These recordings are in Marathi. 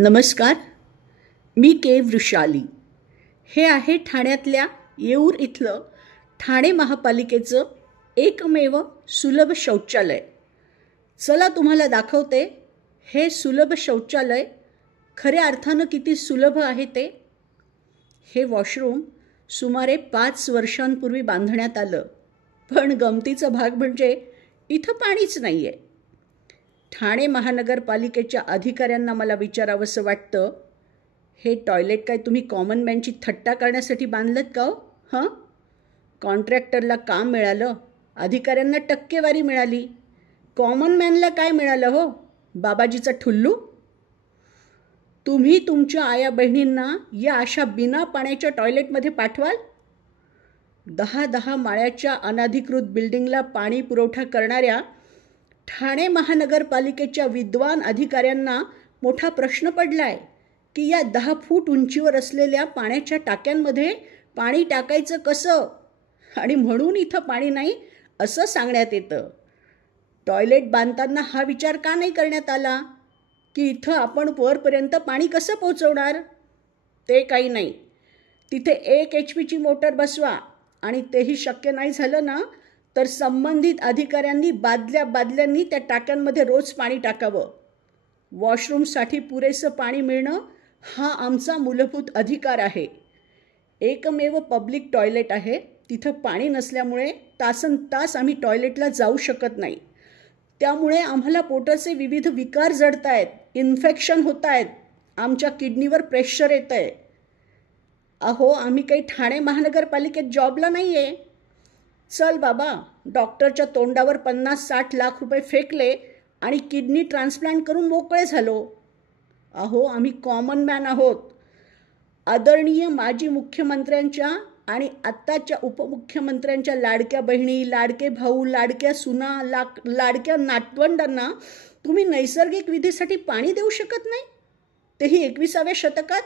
नमस्कार, मी के वृषाली। हे आहे ठाण्यातल्या येऊर इथलं ठाणे महापालिकेचं एकमेव सुलभ शौचालय। चला तुम्हाला दाखवते हे सुलभ शौचालय खऱ्या अर्थानं किती सुलभ आहे ते। हे वॉशरूम सुमारे 5 वर्षांपूर्वी बांधण्यात आलं, पण गमतीचा भाग म्हणजे इथं पाणीच नाही आहे। ठाणे महानगरपालिकेच्या अधिकाऱ्यांना मला विचारावंसं वाटतं, हे टॉयलेट काय तुम्ही कॉमन मॅनची थट्टा करण्यासाठी बांधलत का हो? हां, कॉन्ट्रॅक्टरला काम मिळालं, अधिकाऱ्यांना टक्केवारी मिळाली, कॉमन मॅनला काय मिळालं हो? बाबाजीचा ठुल्लू। तुम्ही तुमच्या आया बहिणींना या अशा बिना पाण्याच्या टॉयलेटमध्ये पाठवाल? 10 माळ्याच्या अनधिकृत बिल्डिंगला पाणी पुरवठा करणाऱ्या ठाणे महानगरपालिकेच्या विद्वान अधिकाऱ्यांना मोठा प्रश्न पडलाय की या 10 फूट उंचीवर असलेल्या पाण्याच्या टाक्यांमध्ये पाणी टाकायचं कसं, आणि म्हणून इथं पाणी नाही असं सांगण्यात येतं। टॉयलेट बांधताना हा विचार का नाही करण्यात आला की इथं आपण वरपर्यंत पाणी कसं पोहोचवणार? ते काही नाही, तिथे 1 HP मोटर बसवा, आणि तेही शक्य नाही झालं ना तर संबंधित अधिकाऱ्यांनी बादल्यांनी त्या टाक्यांमध्ये रोज पाणी टाकावं। वॉशरूमसाठी पुरेसं पाणी मिळणं हा आमचा मूलभूत अधिकार आहे। एकमेव पब्लिक टॉयलेट आहे, तिथं पाणी नसल्यामुळे तासनतास आम्ही टॉयलेटला जाऊ शकत नाही। त्यामुळे आम्हाला पोटाचे विविध विकार जडत आहेत, इन्फेक्शन होत आहेत, आमच्या किडनीवर प्रेशर येतं आहे। अहो, आम्ही काही ठाणे महानगरपालिकेत जॉबला नाही आहे। चल बाबा, डॉक्टरच्या तोंडावर 50-60 लाख रुपये फेकले आणि किडनी ट्रान्सप्लांट करून मोकळे झालो। अहो, आम्ही कॉमन मॅन आहोत। आदरणीय माजी मुख्यमंत्र्यांच्या आणि आत्ताच्या उपमुख्यमंत्र्यांच्या लाडक्या बहिणी, लाडके भाऊ, लाडक्या सुना, लाडक्या नातवंडांना तुम्ही नैसर्गिक विधीसाठी पाणी देऊ शकत नाही, तेही 21व्या शतकात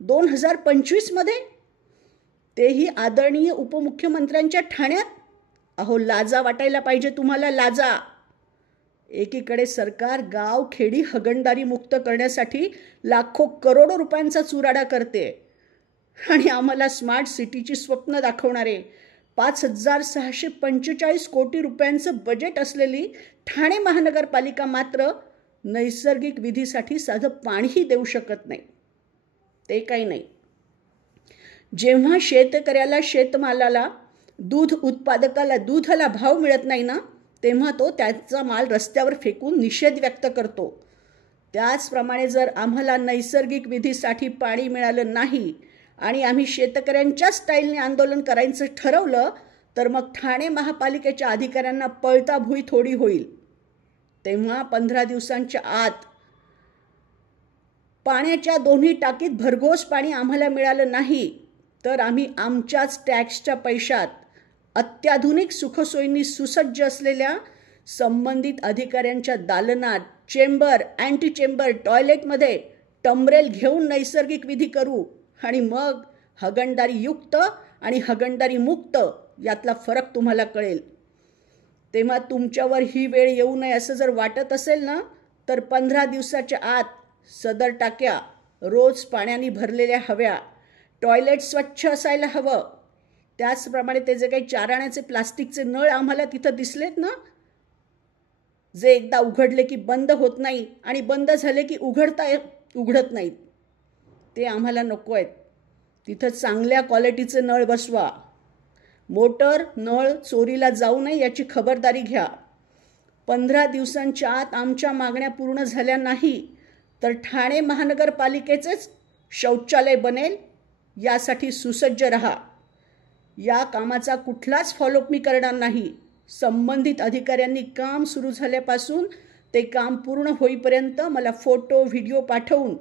2025मध्ये, तेही आदरणीय उपमुख्यमंत्र्यांच्या ठाण्यात। अहो, लाजा वाटायला पाहिजे तुम्हाला, लाजा। एकीकडे सरकार गाव खेडी हगणदारी मुक्त करण्यासाठी लाखो करोडो रुपयांचा चुराडा करते, आणि आम्हाला स्मार्ट सिटीची स्वप्न दाखवणारे 5645 कोटी रुपयांचं बजेट असलेली ठाणे महानगरपालिका मात्र नैसर्गिक विधीसाठी साधं पाणीही देऊ शकत नाही। ते काही नाही, जेव्हा शेतकऱ्याला शेतमालाला, दूध उत्पादकाला दुधाला भाव मिळत नाही ना, तेव्हा तो त्याचा माल रस्त्यावर फेकून निषेध व्यक्त करतो। त्याचप्रमाणे जर आम्हाला नैसर्गिक विधीसाठी पाणी मिळालं नाही आणि आम्ही शेतकऱ्यांच्या स्टाईलने आंदोलन करायचं ठरवलं तर मग ठाणे महापालिकेच्या अधिकाऱ्यांना पळता भुई थोडी होईल। तेव्हा 15 दिवसांच्या आत पाण्याच्या दोन्ही टाकीत भरघोस पाणी आम्हाला मिळालं नाही तर आम्ही आमच्याच टॅक्सच्या पैशात अत्याधुनिक सुखसोयींनी सुसज्ज असलेल्या संबंधित अधिकाऱ्यांच्या दालनात चेंबर, अँटी चेंबर, टॉयलेटमध्ये टंबरेल घेऊन नैसर्गिक विधी करू, आणि मग हगणदारी युक्त आणि हगणदारी मुक्त यातला फरक तुम्हाला कळेल। तेव्हा तुमच्यावर ही वेळ येऊ नये असं जर वाटत असेल ना तर 15 दिवसाच्या आत सदर टाक्या रोज पाण्याने भरलेल्या हव्या, टॉयलेट स्वच्छ असायला हवं। त्याचप्रमाणे ते जे काही चाराण्याचे प्लास्टिकचे नळ आम्हाला तिथं दिसलेत ना, जे एकदा उघडले की बंद होत नाही आणि बंद झाले की उघडत नाहीत, ते आम्हाला नको आहेत। तिथं चांगल्या क्वालिटीचे नळ बसवा। मोटर नळ चोरीला जाऊ नये याची खबरदारी घ्या। 15 दिवसांच्या आत आमच्या मागण्या पूर्ण झाल्या नाही तर ठाणे महानगरपालिकेचेच शौचालय बनेल, यासाठी सुसज्ज रहा। या कामाचा कुठलाच फॉलोअप मी करणार नाही। संबंधित अधिकाऱ्यांनी काम सुरू झाल्यापासून ते काम पूर्ण होईपर्यंत मला फोटो व्हिडिओ पाठवून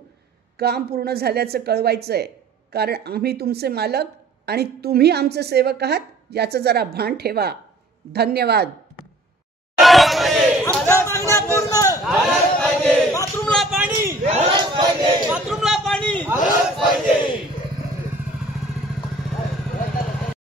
काम पूर्ण झाल्याचं कळवायचं आहे, कारण आम्ही तुमचे मालक आणि तुम्ही आमचे सेवक आहात याचं जरा भान ठेवा। धन्यवाद।